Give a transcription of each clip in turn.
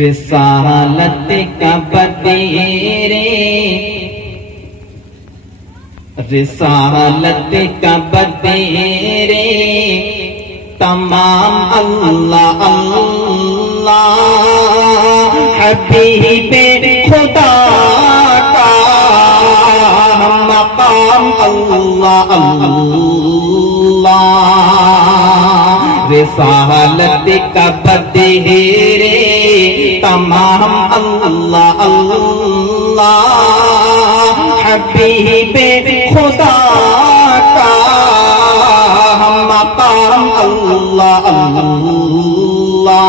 رسالت کا بدیرے رسالت کا بدیرے تمام اللہ اللہ حبیب خدا کا مقام اللہ اللہ رسالت کا بدیرے تمام اللہ اللہ حبیب خدا کا مقام اللہ اللہ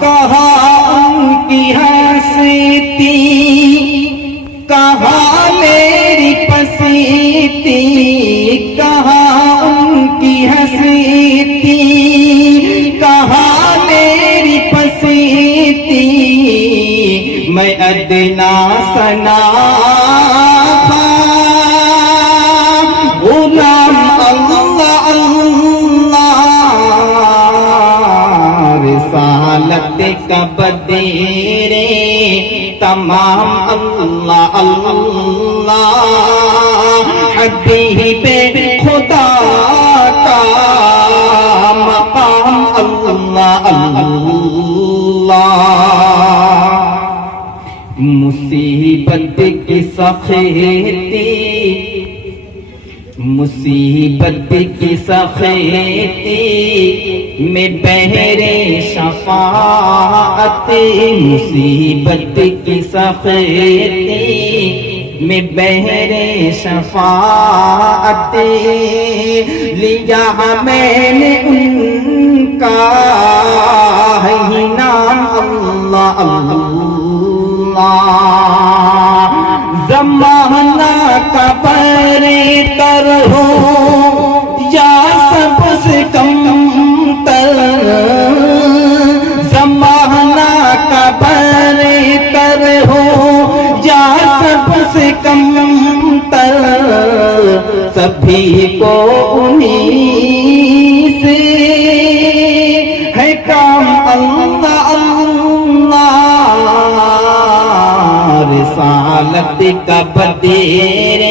کہاں ان کی حسیتی کہاں میری پسیتی کہاں ان کی حسیتی کہاں میری پسیتی میں ادنا ثنا غلام اللہ اللہ رسالت کا بدیرے تمام اللہ اللہ حبیب خدا کا مقام اللہ اللہ مصیبت کی سختی مصیبت کی سختی میں بہرے شفاعت مصیبت کی سختی میں بہرے شفاعت لیا میں نے ان کا ہے نام اللہ اللہ زمانہ کا برتر ہو یا سب سے کم تر زمانہ کا برتر ہو یا سب سے کم تر سبھی کو انہیں سے ہے کام اللہ رسالت کا بدیرے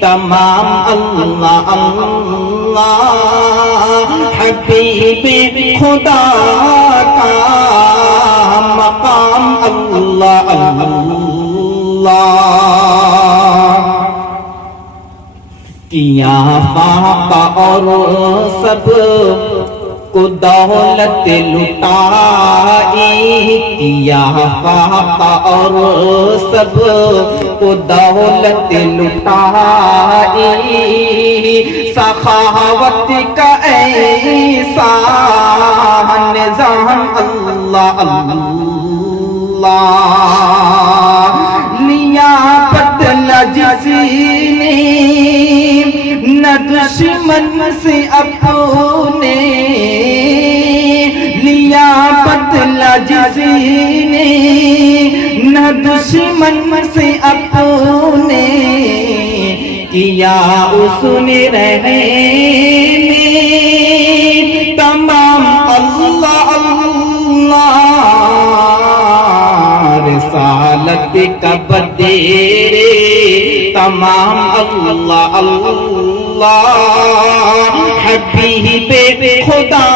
تمام اللہ اللہ حبیب خدا کا مقام اللہ اللہ کیا خاکہ اور سب کو دولت لٹائی کیا خاکہ اور سب کو دولت لٹائی سخاوت کا ایسا نظام اللہ اللہ لیاقت جسی نے نہ دشمن سے اپنے لیاقت جسی نے نہ دشمن سے اپنے کیا اس نے رہنے میں تمام اللہ اللہ رسالت کا بدیرے تمام اللہ اللہ حبیب خدا